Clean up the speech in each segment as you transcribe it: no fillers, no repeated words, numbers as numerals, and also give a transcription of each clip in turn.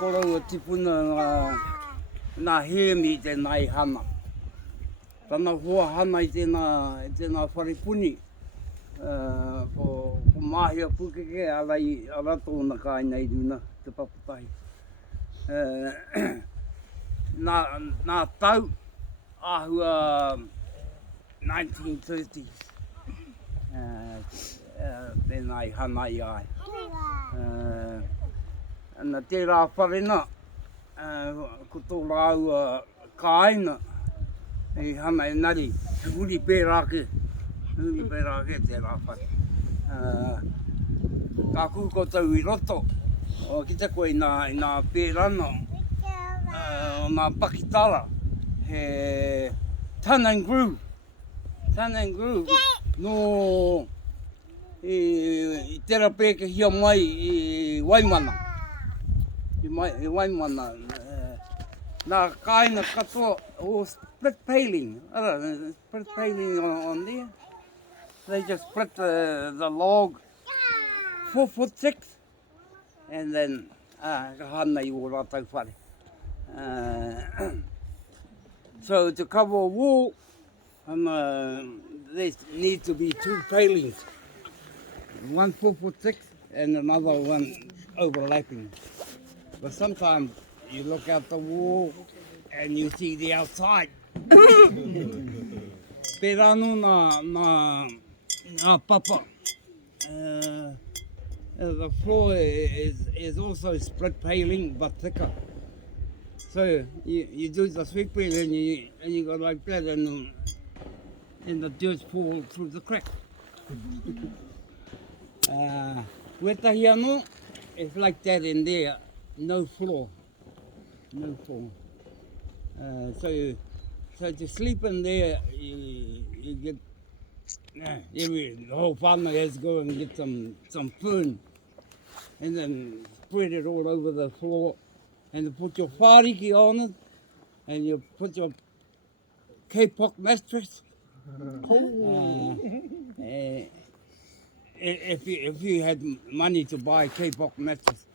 koro o tipuna ngā hemi tēnā i hana. Tana hoa hana i tēnā wharepuni. Ko mahia pukeke ala tōna kai nei runa te papatahi. Nā tau ahua 1930s. Tēnā i hana i ai. Ana tērā wharena, ko tō rāua kāina i hana e nari, huri pērake tērā whare. Ka kūkotau i roto, o ki te koe i nā pērana, o nā pakitara, he Turn and Groove, no i tērā pēke hia mai i Waimana. I Waimana, nā kāina katoa o split paling, split paling on there. They just split the log 4 foot thick, and then hana I o rātau whare. So to cover a wall, there need to be 2 palings, one 4 foot thick and another one overlapping. But sometimes you look out the wall and you see the outside. Pērano nā papa. The floor is also split paling but thicker. So you do the sweeping and you go like that and the dirt fall through the crack. Wetahi anō, it's like that in there, no floor. So to sleep in there, you get, the whole family has to go and get some fern and then spread it all over the floor and you put your whāriki on it and you put your K-pop mattress. If you had money to buy a K-pop mattress,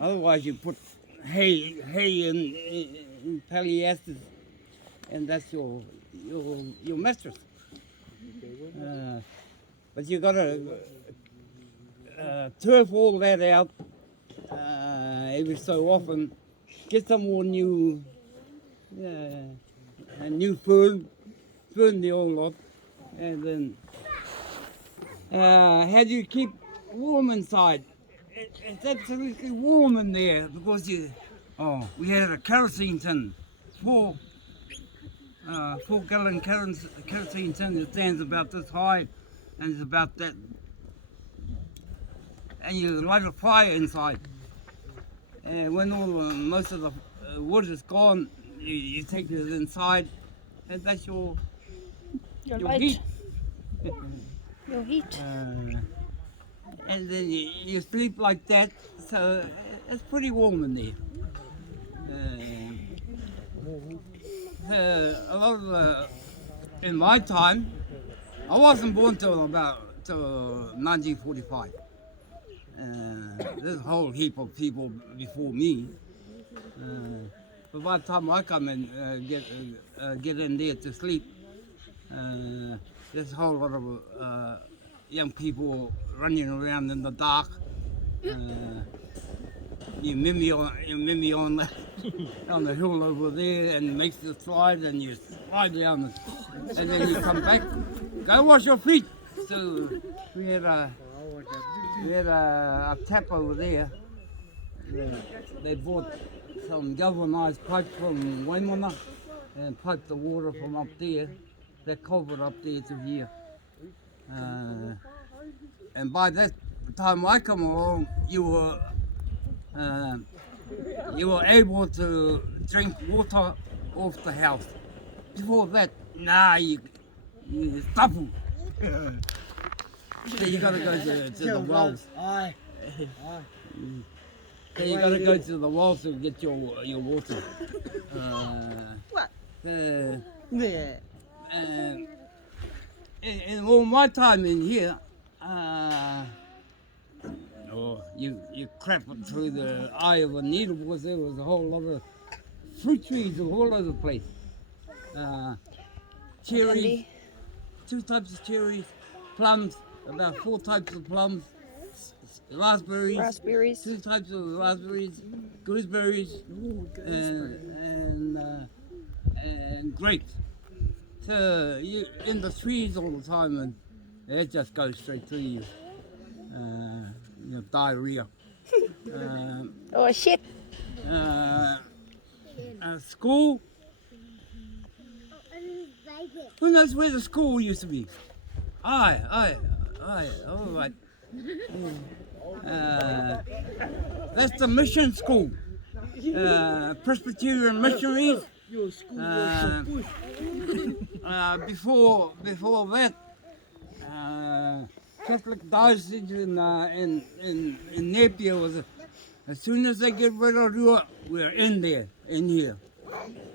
otherwise you put hay in polyester, and that's your mattress. But you gotta turf all that out every so often. Get some more new fern the old lot, and then how do you keep warm inside? It's absolutely warm in there because we had a kerosene tin, 4 gallon kerosene tin that stands about this high and it's about that. And you light a fire inside. And when most of the wood is gone, you take it inside and that's your heat. Your heat. And then you sleep like that, so it's pretty warm in there. A lot of in my time, I wasn't born till 1945. There's a whole heap of people before me. But by the time I come and get in there to sleep, there's a whole lot of young people running around in the dark. You mimmy on the hill over there and makes you slide and you slide down and then you come back, go wash your feet. So we had a tap over there. They bought some galvanized pipe from Waimana and piped the water from up there. That culvert up there to here. And by that time I come along, you were able to drink water off the house. Before that, you stumble. So you gotta go to the wells. So you gotta go to the wells to get your water. What? Yeah. In all my time in here, or you crap it through the eye of a needle because there was a whole lot of fruit trees all over the place. Cherries, Candy. 2 types of cherries, plums, about 4 types of plums, raspberries, Raspberries. 2 types of raspberries, gooseberries, and grapes. So you in the trees all the time, and it just goes straight through you. Diarrhea. Oh shit. School. Who knows where the school used to be? Aye. All right. That's the mission school. Presbyterian missionaries. Before that, Catholic diocese in Napier was. As soon as they get rid of Rua, we're in here.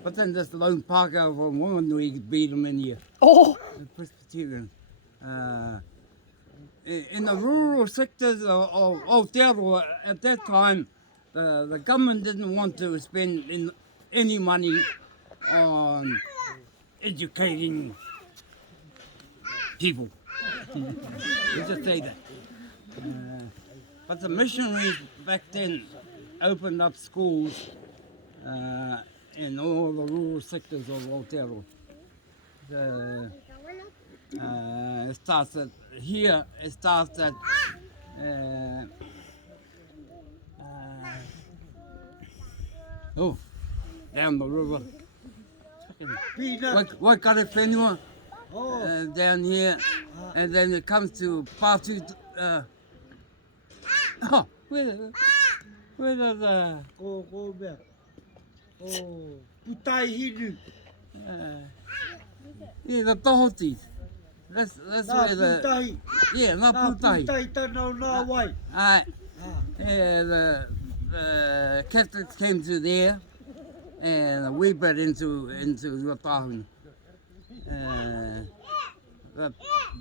But then this lone park out from woman, we beat them in here. Oh. The Presbyterian. In the rural sectors of Aotearoa at that time, the government didn't want to spend any money on educating people. Let's just say that. But the missionaries back then opened up schools in all the rural sectors of Aotearoa. It starts at here. It starts at down the river. Waikare Whenua, down here, and then it comes to Patu. Where does Putai Hidu. the Tohotis. That's where the Putai. not Putai. Putai tanau nā wai. The Catholics came to there, and we bred into Ruatahuni. But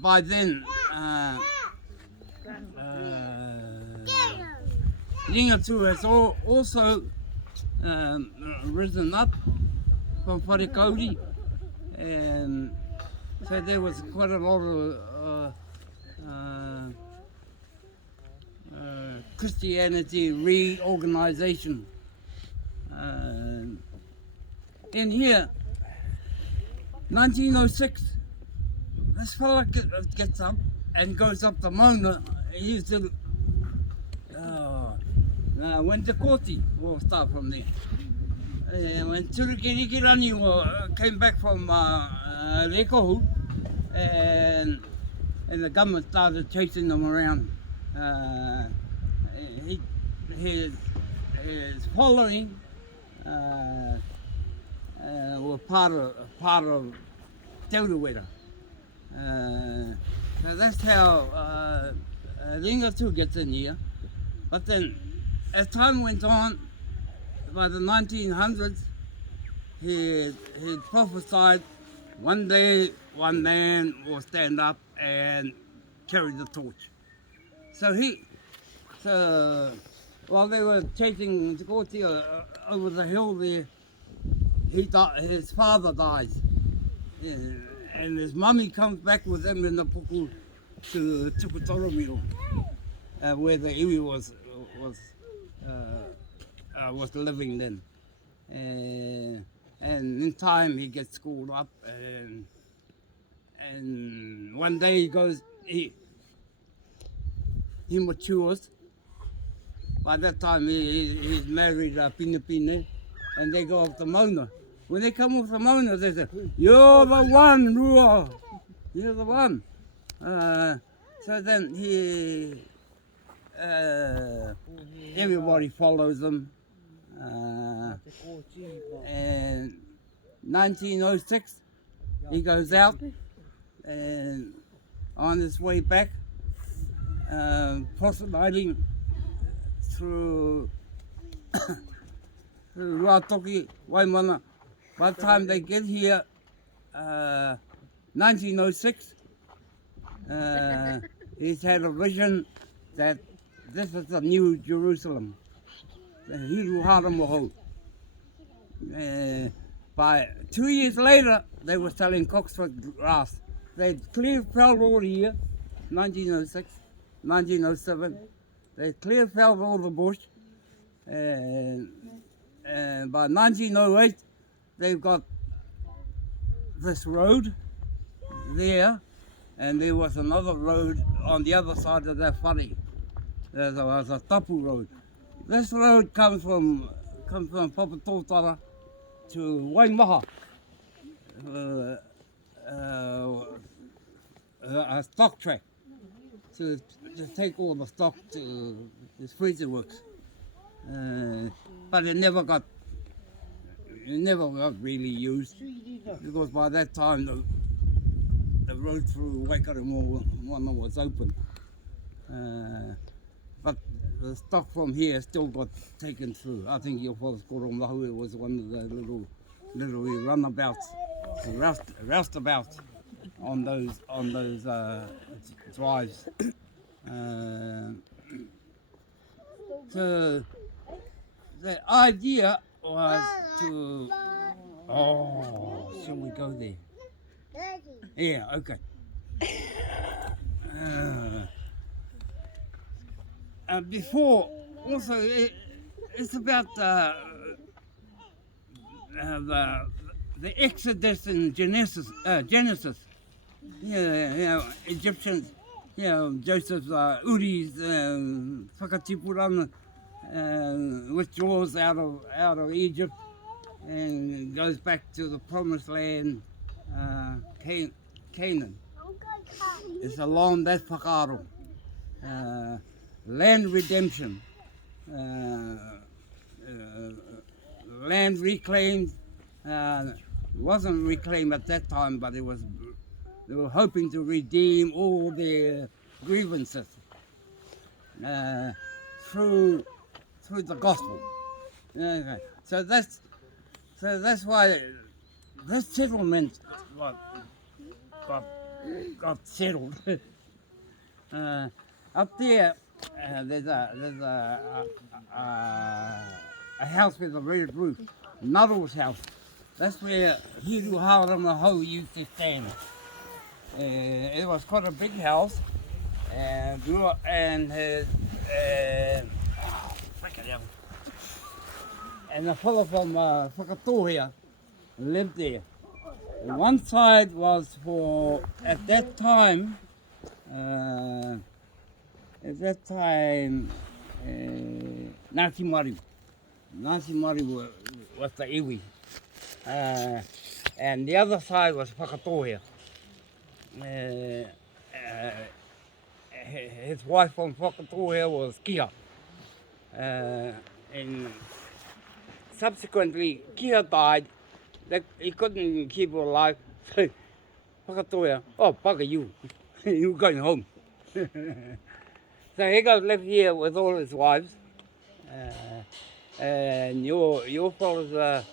by then, Ringatu has also risen up from Wharekauri, and so there was quite a lot of Christianity reorganization. In here, 1906, this fella gets up and goes up to Mauna. He used to, went to Koti, we'll start from there. When Turikirikirani came back from Rekohu, and the government started chasing them around. His following were part of Te Uruwera. So that's how Ringatu gets in here. But then, as time went on, by the 1900s, he prophesied one day one man will stand up and carry the torch. So while they were chasing Koti over the hill there, his father dies. And his mummy comes back with him in the puku to Tukutoromiro, where the iwi was living then. And in time he gets schooled up, and one day he matures. By that time he's married Pina Pina, and they go off to Mauna. When they come off to Mauna, they say, "You're the one, Rua. You're the one." So then everybody follows them. And 1906, he goes out, and on his way back, proselyting through Ruatoki, Waimana. By the time they get here, 1906, he's had a vision that this is the New Jerusalem, the Hiruhara Moho. By 2 years later, they were selling Coxford grass. They clear felled all here, 1906, 1907. They clear felled all the bush. And by 1908, they've got this road there, and there was another road on the other side of that whare. There was a tapu road. This road comes from Papatotara to Waimaha, a stock track to take all the stock to the freezer works. But it never got really used because by that time the road through Waikaremoana was open. But the stock from here still got taken through. I think your father's Koro Tawa was one of the little runabouts, roustabouts on those drives. So the idea was to. Oh, shall we go there? Yeah, okay. Before, also, it's about the Exodus and Genesis. Egyptians, Joseph Uri's whakatipurana withdraws out of Egypt and goes back to the promised land, Canaan. It's along that whakaaro. Land redemption, land reclaimed, wasn't reclaimed at that time, but they were hoping to redeem all their grievances through the gospel. Okay. So that's why this settlement got settled. Up there, there's a house with a red roof, Nuttall's house. That's where Hiruhara Maho used to stand. It was quite a big house, and his and the fellow from Whakatohea lived there. And one side was for, at that time, Ngāti Māori. Ngāti Māori was the iwi. And the other side was Whakatohea. His wife from Whakatohea was Kia. And subsequently, Kia died. He couldn't keep her alive. So Whakatohea, oh, bugger you. You're going home. So he got left here with all his wives, and your fellows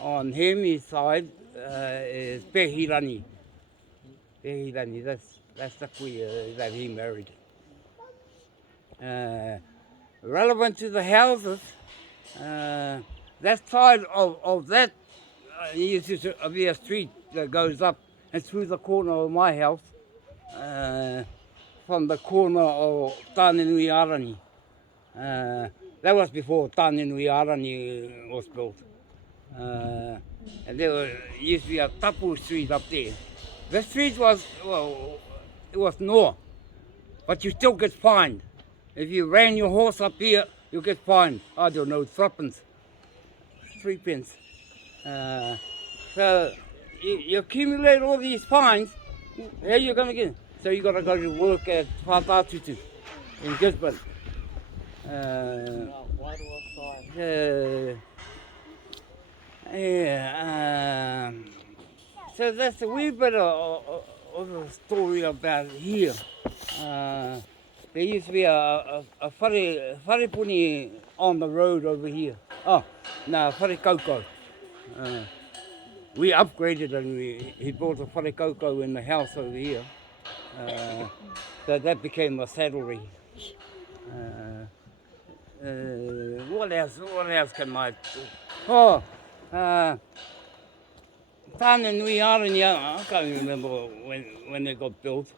on Hemi's side is Pehirani. Pehirani, that's the queen that he married. Relevant to the houses, that side of that used to be a street that goes up and through the corner of my house. From the corner of Tānenui Arani. That was before Tānenui Arani was built. And there used to be a tapu street up there. The street was, well, it was north, but you still get fined. If you ran your horse up here, you get fined. I don't know, 3 pence. So you accumulate all these fines, how you're going to get? So you got to go to work at Whātātutu in Gisborne. So that's a wee bit of a story about here. There used to be a wharepuni on the road over here. Oh, no, wharekauko. We upgraded and he built a wharekauko in the house over here. So that became a saddlery. What else? What else can I do? Oh, Tāne Nui Arangi, I can't remember when they got built.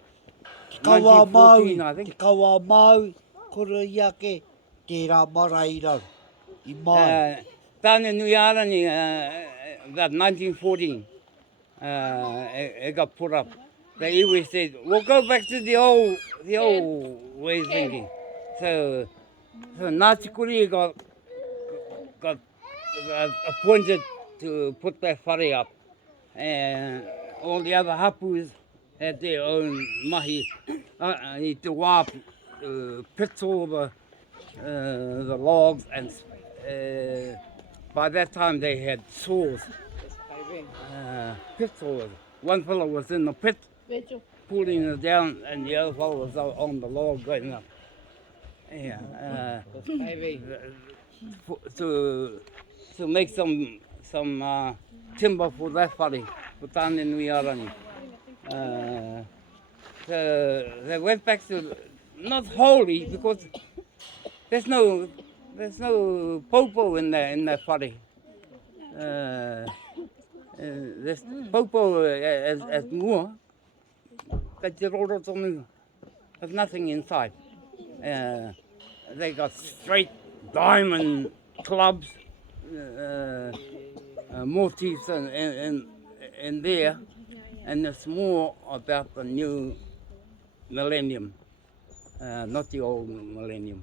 Te kawa 1914, I Maui, think. te kawa Maui, koro iake, te rā marae rau, I mai. Tāne Nui Arangi, about 1914, it got put up. They always said, we'll go back to the old way of thinking. So Ngāti Kuri got appointed to put that whare up. And all the other hapus had their own mahi. I te wāpu, pits all the logs, and by that time they had saws. Pits all of it. One fellow was in the pit pulling it down, and the other fellow was on the log going up. Yeah, to make some timber for that whare, for Tāne Nui Arangi. So they went back to not wholly because there's no popo in that whare. There's popo as mua, but te roro tonu, there's nothing inside. They got straight diamond clubs, motifs in there, and it's more about the new millennium, not the old millennium.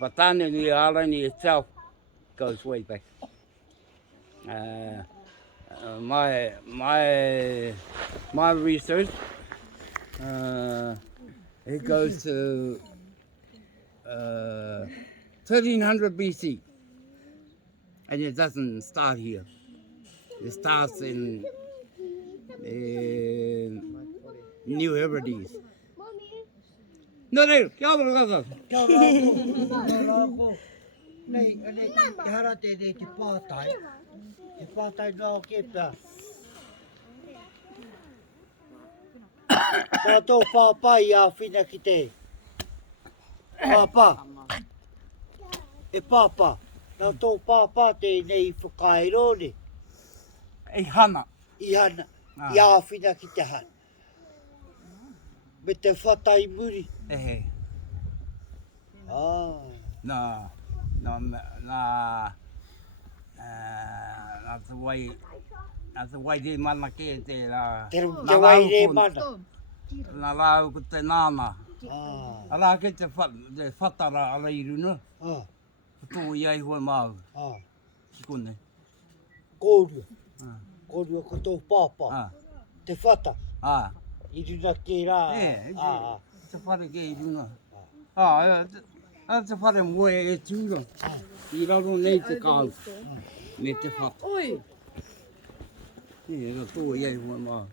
But Tāne Nui Arangi itself goes way back. My research, it goes to 1300 BC, and it doesn't start here. It starts in New Hebrides. No, kia ora. Kia ora ako, kia ora ako. Nei, te harate nei te pātai. Te pātai nā o ke pia. Nā tō pāpai a whina ki te. Pāpā. E pāpā. Nā tō pāpā te nei whakaero ne. E hana. I hana. I a whina ki te hana. Me te whatai muri. E Ah. nā te wai te mana ke te rā. Te wai re mana. Nā rāu ko te nāna. Ah. Rā ke te whatara ara i runa. Ah. Tō iai hoi māu. Ah. Ki kone. Kōrua. Ah. Kōrua ko tō pāpā. Ah. Te whata. Ah. I runa ke rā. Ah. Te whare ke i runa. Ah. Te whare moe e tūra. I raro nei te kāu. Me te whata. Oi. Rā tō iai hoi māu.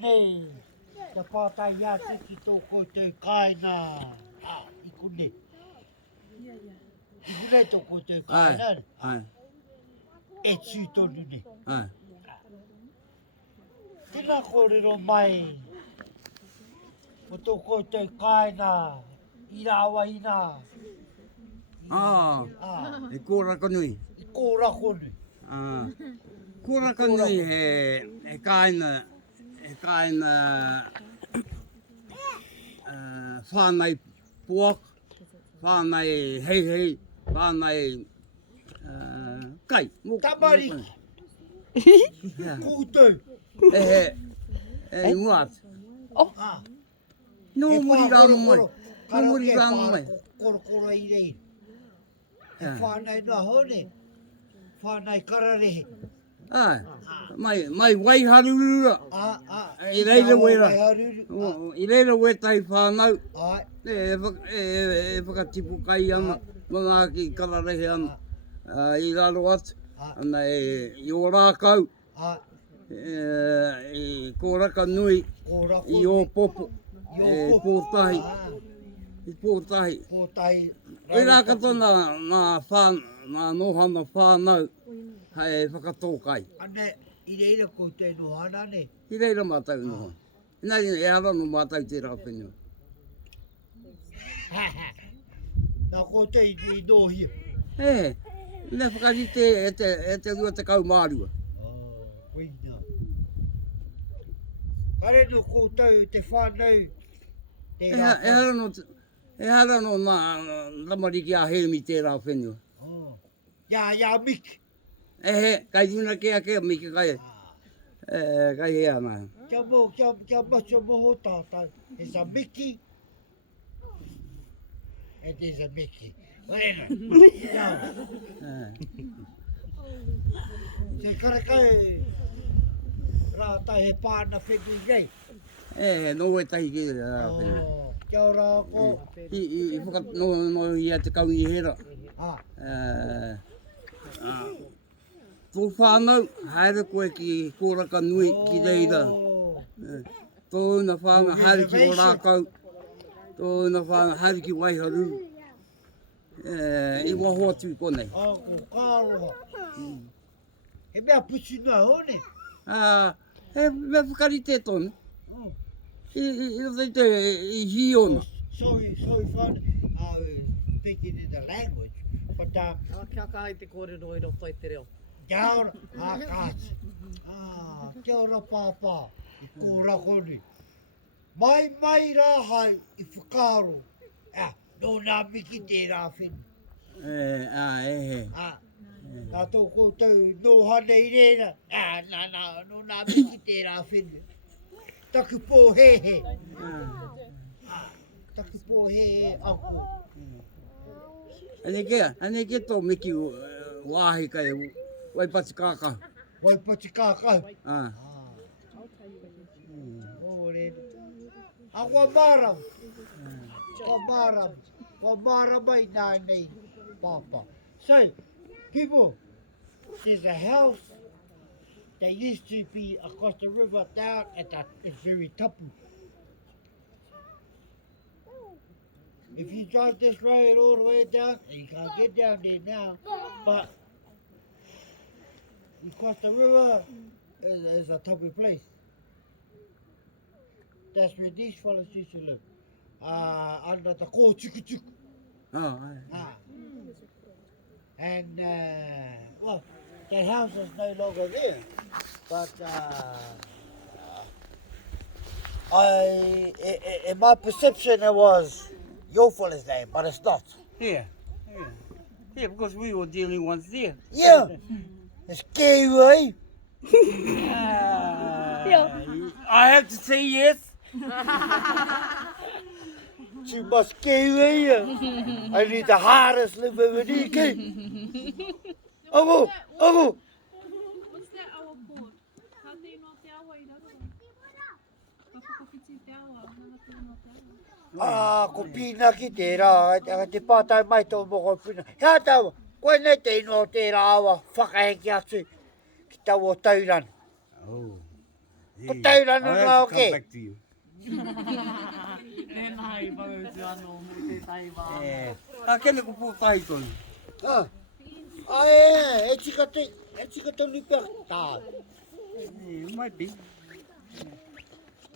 Nei. Te pātai ia te ki tō koi te kaina. Ah. I kune. I kune tō koi te kaina. Ai. E tū tonu ne. Ai. Tēnā kōrero mai. O tō koi te kaina. I rāwa ina. Ah. Ah. E kōraka nui. I kōra konu. Ah. Kōraka nui he kāina whānei puak, whānei hei, whānei kai. Tamari. Kūtau. E muat. Ah. No E muri whā rāno mai. koro, No muri rāno mai. Koro i rei. E Ah. whānei nā hone. Whānei kararehe. Ai. Mai wai harurura. I reira wera. I reira we tai whānau. Ai. E whakatipu kai ana. Mga ki kararehe ana. I raro atu. Ana i o rākau. Ai. I kōraka nui. Kōra I o popo. E pōtahi. I pōtahi. Pōtai. Oi rā kato nā nohana whānau. Hei whakatōkai. Ane, i reira ko te nohana ne. I reira mātau noho. Nā e hara no mātau te rā whenua. Nā ko te i nōhia. Ne whakarite e te rua te kau mārua. Wina. Kare no koutou te whānau. E hara no nā ramariki a Hermi tērā whenua. Ya Mik. Kai tuna ke miki kai. Kai hea nā. Kia macho moho tātou. There's a Mickey. And there's a Mickey. Whatever. Se karakai. Rātai he pāna whenui rei. No e tahi ki whenua. Kia ora ko. I whakat no ia te kau i hera. Tō whānau, haere koe ki kōraka nui ki reira. Tō una whānau, haere ki o rākau. Tō una whānau, haere ki waiharu. I waho atu konei. Ko kāroha. He mea putu noa hone. He mea whakarite tōne. I rei te i hiona. Sorry, fun. Speaking in the language. But Kia kahi te kōrero i roto i te reo. kia ora, kāti. Kia ora pāpā, I kōra koni. Mai rā hai I whakaro. Nō nā miki tērā whenu. Nā tō koutou nō hane I reira. Nō nā miki tērā whenu. Taku pō he. Taku pō he ako. Ane ke tō miki wāhi kai waipati kākau. Waipati kākau. Wamaram. Wamaramai nā nei pāpā. So, people, there's a house that used to be across the river down at that. It's very tapu. If you drive this road all the way down, and you can't get down there now, but you cross the river, it's a tapu place. That's where these fellas used to live. Under the Koro Tawa. And, well, that house is no longer there. But in my perception, it was your fella's name, but it's not. Yeah, because we were the only ones there. Yeah, it's scary. I have to say yes. Too much scary. I need the hardest living with you. Oh. What's that awa for? How do you know te awa I raro? Whakakawhiti te awa, nanga te no te awa. Ko pina ki tērā, te pātai mai tō moko pina. Hea tawa, koe nei te ino tērā awa, whakaheki atu ki taua taurana. Ko taurana ngā o ke? Nai, wautu anō mo te taiwa. Kene ko pōtahi tonu. E tika tonu pia tā. Might be.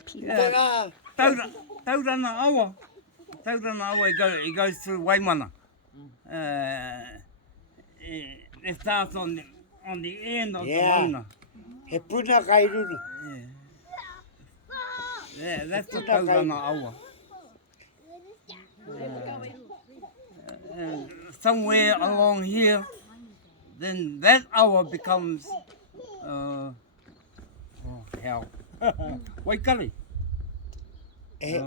Tērā. Taurana awa. It goes through Waimana. It starts on the end of the Mauna. He puna kai ruru. Yeah, that's the Taurana awa. Somewhere along here, then that hour becomes hell. Waikari. He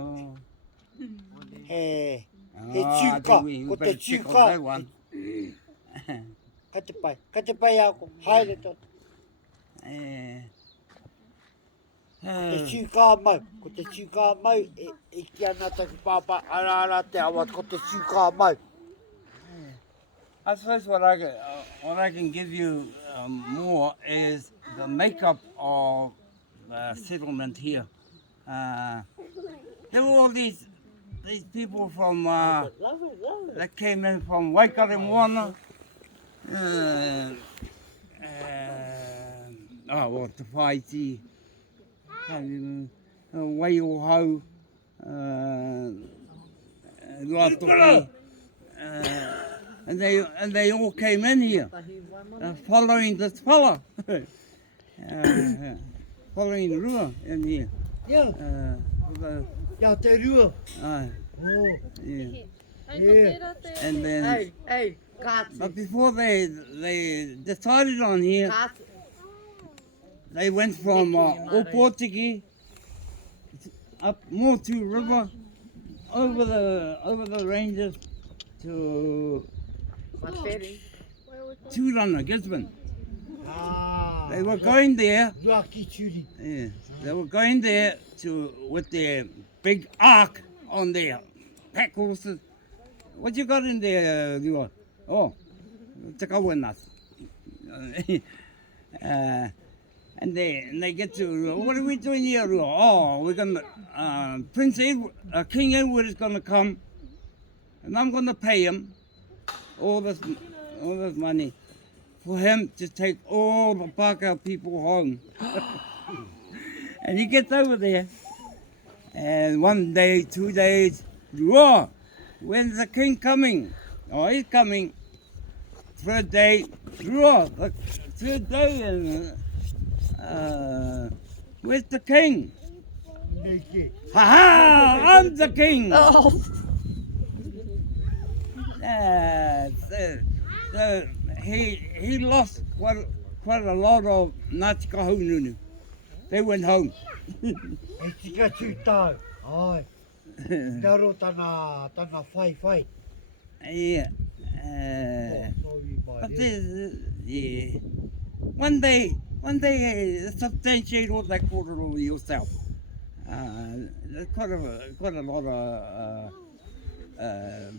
tūka, ko te tūka. Ka te pai ako, haere tō. Te tūka mau, ko te tūka mau, e ki ana taku pāpā, ara te awa, ko te tūka mau. I suppose what I can give you more is the makeup of settlement here. There were all these people from that came in from Waikare Moana. Te Whaiti, Waiohau, rua toki. And they all came in here, following this fella. Following the rua in here. Yeah. Yeah, te rua. Yeah. Hei, ko Yeah. tērā te... And then, Hey, kāti. but before they decided on here, Kāti. they went from Opotiki up Motu River, over the ranges to Materi. Turana, Gisborne. Ah. They were going there. Rua ki turi. Yeah, they were going there with their big ark on their pack horses. What you got in there, Rua? Oh, te kawanas. And they get to Rua. What are we doing here, Rua? Oh, we're gonna Prince Edward, King Edward is gonna come, and I'm gonna pay him all this money for him to take all the Pākehā people home. And he gets over there, and 1 day, 2 days, Rua, when's the king coming? Oh, he's coming. Third day, Rua, the third day, and where's the king? Neki. Ha ha! I'm the king. Oh. So he lost quite a lot of Ngāti Kahununu. They went home. E tika tūtau. Ai. Naro tana whai. Yeah. Sorry, But boy. yeah. One day, substantiate all that kororo yourself. There's quite a lot of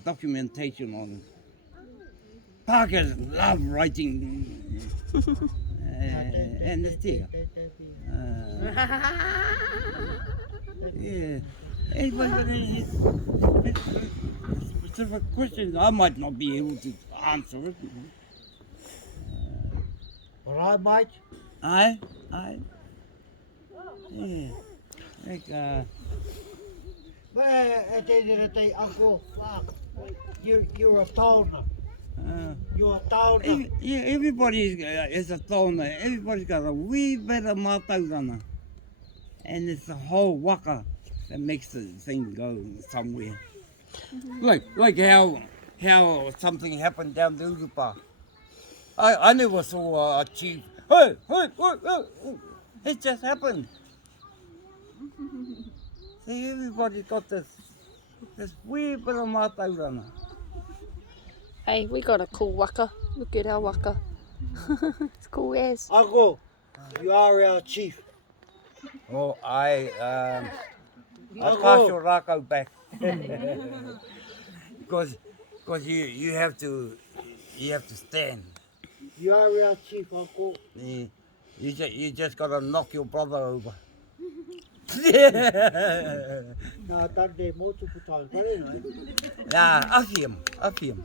documentation on it. Parkers love writing, and it's here. Yeah. Anybody got any specific questions? I might not be able to answer it. Alright, mate. Aye. Yeah. Like, At the end of the day, Uncle, fuck. You're a toner. You're a toner. yeah, everybody is a tona. Everybody's got a wee bit of mātauranga. And it's the whole waka that makes the thing go somewhere. Like how something happened down the Urupa. I never saw a chief. Hey, it just happened. See, everybody's got this wee bit of mātauranga. Hey, we got a cool waka. Look at our waka. It's cool as. Uncle, you are our chief. Oh, I Uncle. pass your rākau back. Because you have to stand. You are our chief, Uncle. You just got to knock your brother over. No, I've done that multiple times, but anyway. Nah, up him.